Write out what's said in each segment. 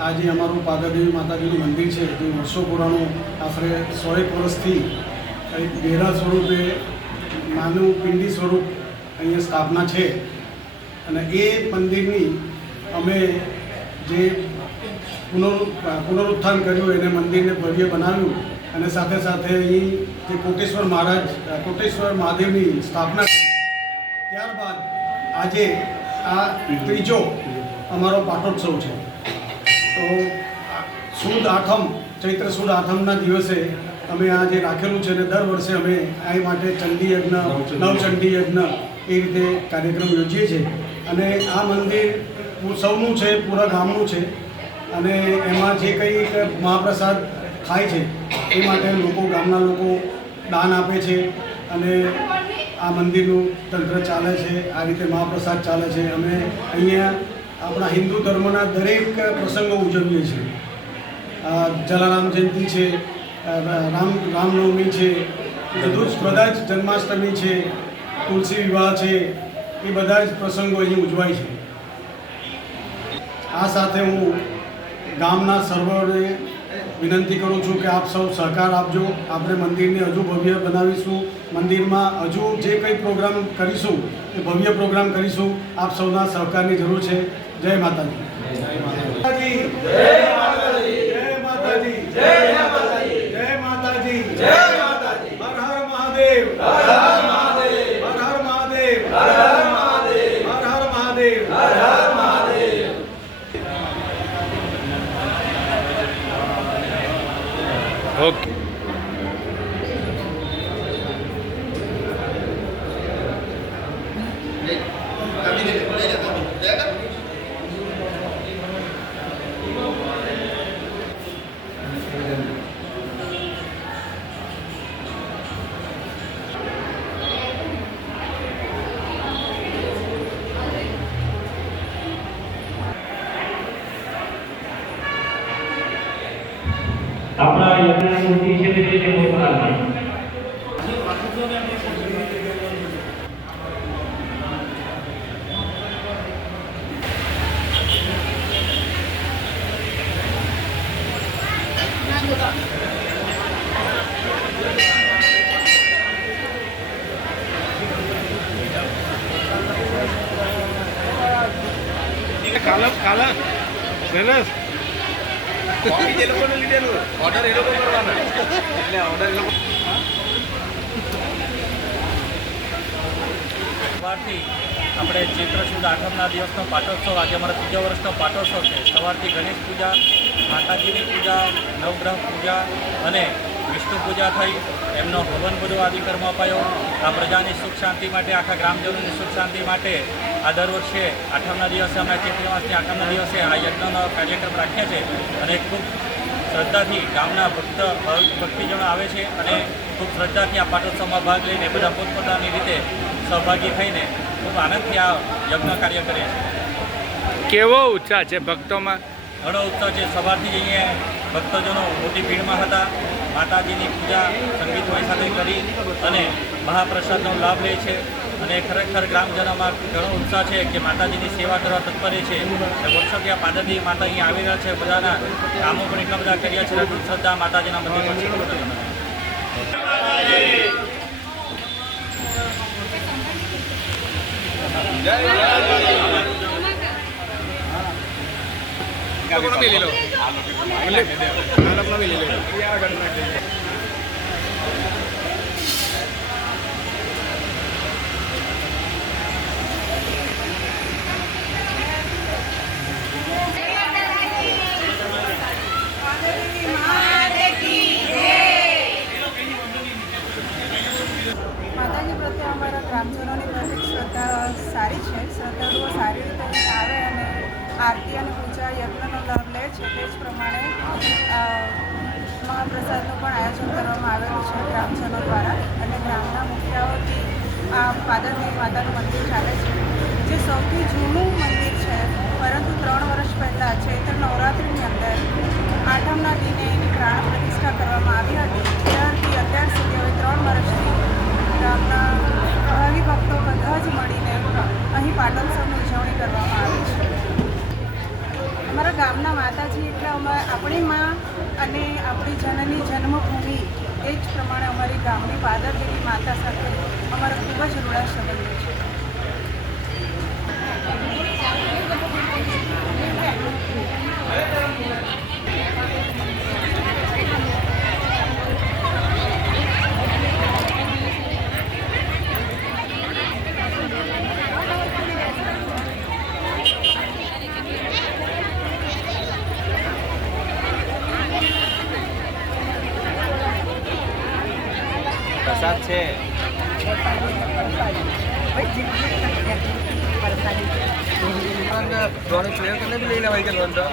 આજે અમારું પાદાદેવી માતાજીનું મંદિર છે, જે વર્ષો પુરાણું આશરે 100 વર્ષથી એક ડેરા સ્વરૂપે માનવ પિંડી સ્વરૂપ અહીંયા સ્થાપના છે. અને એ મંદિરની અમે જે પુનરુત્થાન કર્યું, એને મંદિરને ભવ્ય બનાવ્યું અને સાથે સાથે અહીં જે કોટેશ્વર મહાદેવની સ્થાપના કરી. ત્યારબાદ આજે આ ત્રીજો અમારો પાટોત્સવ છે. તો સુદ આઠમ, ચૈત્ર સુદ આઠમના દિવસે અમે આ જે રાખેલું છે, ને દર વર્ષે અમે આ માટે ચંડી યજ્ઞ, નવચંડી યજ્ઞ એ રીતે કાર્યક્રમ યોજીએ છીએ. અને આ મંદિર સૌનું છે, પૂરા ગામનું છે. અને એમાં જે કંઈ મહાપ્રસાદ થાય છે એ માટે ગામના લોકો દાન આપે છે અને આ મંદિરનું તંત્ર ચાલે છે. આ રીતે મહાપ્રસાદ ચાલે છે. અમે અહીંયા આપણા હિન્દુ ધર્મના દરેક પ્રસંગો ઉજવીએ છીએ. જલારામ જયંતિ છે, રામનવમી છે, બધા જ જન્માષ્ટમી છે, તુલસી વિવાહ છે, એ બધા જ પ્રસંગો અહીં ઉજવાય છે. આ સાથે હું ગામના સર્વોને વિનંતી કરું છું કે આપ સૌ સહકાર આપજો. આપણે મંદિરને હજુ ભવ્ય બનાવીશું. મંદિરમાં હજુ જે કંઈ પ્રોગ્રામ કરીશું એ ભવ્ય પ્રોગ્રામ કરીશું. આપ સૌના સહકારની જરૂર છે. જય માતાજી. જય માતાજી. જય માતાજી. જય માતાજી. જય માતાજી. જય માતાજી. જય માતાજી. હર હર મહાદેવ. હર હર મહાદેવ. હર હર મહાદેવ. હર હર મહાદેવ. હર હર મહાદેવ. હર હર મહાદેવ. ઓકે. આપણા યજ્ઞની મૂર્તિ છે તે રીતે મોકલાવી કાલા સરસ. એ લોકોને લીધેલું ઓર્ડર એ લોકો કરવાના, એટલે ઓર્ડર એ લોકો સવારથી આપણે ચૈત્ર સુદ આઠમના દિવસનો પાટોત્સવ, આજે અમારો ત્રીજો વર્ષનો પાટોત્સવ છે. સવારથી ગણેશ પૂજા, માતાજીની પૂજા, નવગ્રહ પૂજા અને વિષ્ણુ પૂજા થઈ. એમનો હવન બધો આદિ કર્મ અપાયો. આ પ્રજાની સુખ શાંતિ માટે, આખા ગ્રામજનોની સુખ શાંતિ માટે આ દર વર્ષે આઠમના દિવસે અમે ચૈત્ર માસની આઠમના દિવસે આ યજ્ઞનો કાર્યક્રમ રાખ્યા છે. અને ખૂબ શ્રદ્ધાથી ગામના ભક્તિજનો આવે છે અને ખૂબ શ્રદ્ધાથી આ પાટોત્સવમાં ભાગ લઈને બધા પોતપોતાની રીતે સહભાગી થઈને ખૂબ આનંદથી આ યજ્ઞ કાર્ય કરે છે. કેવો ઉત્સાહ છે ભક્તોમાં? ઘણો ઉત્સાહ છે. સવારથી અહીંયા ભક્તજનો મોટી ભીડમાં હતા. માતાજીની પૂજા સંગીતમય સાથે કરી અને મહાપ્રસાદનો લાભ લે છે. અને ખરેખર ગ્રામજનોમાં ઘણો ઉત્સાહ છે કે માતાજીની સેવા કરવા તત્પર છે. વર્ષોથી આ પાદાદેવી માતા અહીંયા આવી રહ્યા છે. બધાના કામો પણ એટલા બધા કર્યા છે. ખૂબ શ્રદ્ધા માતાજીના મંદિર પર માતાજી પ્રત્યે અમારા ગ્રામજનોની પ્રત્યેક શ્રદ્ધા સારી છે. શ્રદ્ધાળુઓ સારી રીતે આવે અને આરતી અને પૂજા યજ્ઞનો લાભ લે છે. તે જ પ્રમાણે મહાપ્રસાદનું પણ આયોજન કરવામાં આવેલું છે ગ્રામજનો દ્વારા. અને ગ્રામના મુખિયાઓથી આ પાદાદેવી માતાનું મંદિર ચાલે છે, જે સૌથી જૂનું મંદિર છે. પરંતુ 3 વર્ષ પહેલાં ચૈત્ર નવરાત્રિની અંદર 8મના દિને એની પ્રાણ પ્રતિષ્ઠા કરવામાં આવી હતી. ત્યારથી અત્યાર સુધી હવે 3 વર્ષથી ગામના ભાવિ ભક્તો બધા જ મળીને અહીં પાટોત્સવની ઉજવણી કરવામાં આવે છે. અમારા ગામના માતાજી એટલે આપણી માં અને આપણી જનની જન્મભૂમિ, એ જ પ્રમાણે અમારી ગામની પાદરદેવી માતા સાથે અમારો ખૂબ જ રૂડા સંબંધો છે. પ્રસાદ છે. ધોરણ પ્લેયર તો નહીં લઈ લેવાય કે લોન તો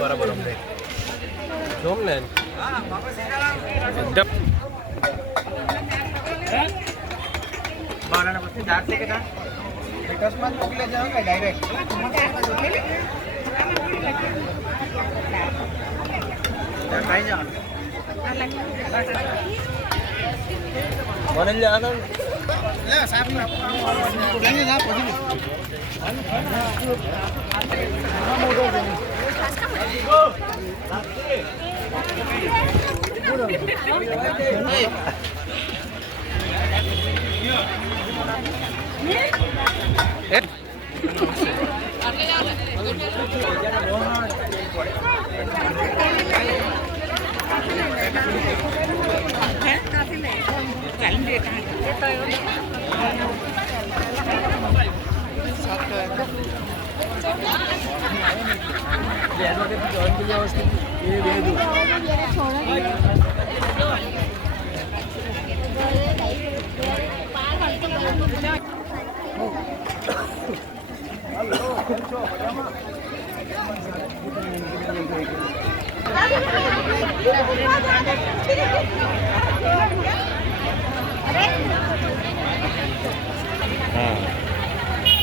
બરાબર અમને જોમ ને બારાના પછી દાંત છે કે દાંત અકસ્માત મોકલે જાવ કે ડાયરેક્ટ કાઈ જાવ મને જવાનું લે સાહેબ ને લઈને જા પછી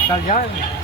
ચાલ જાવ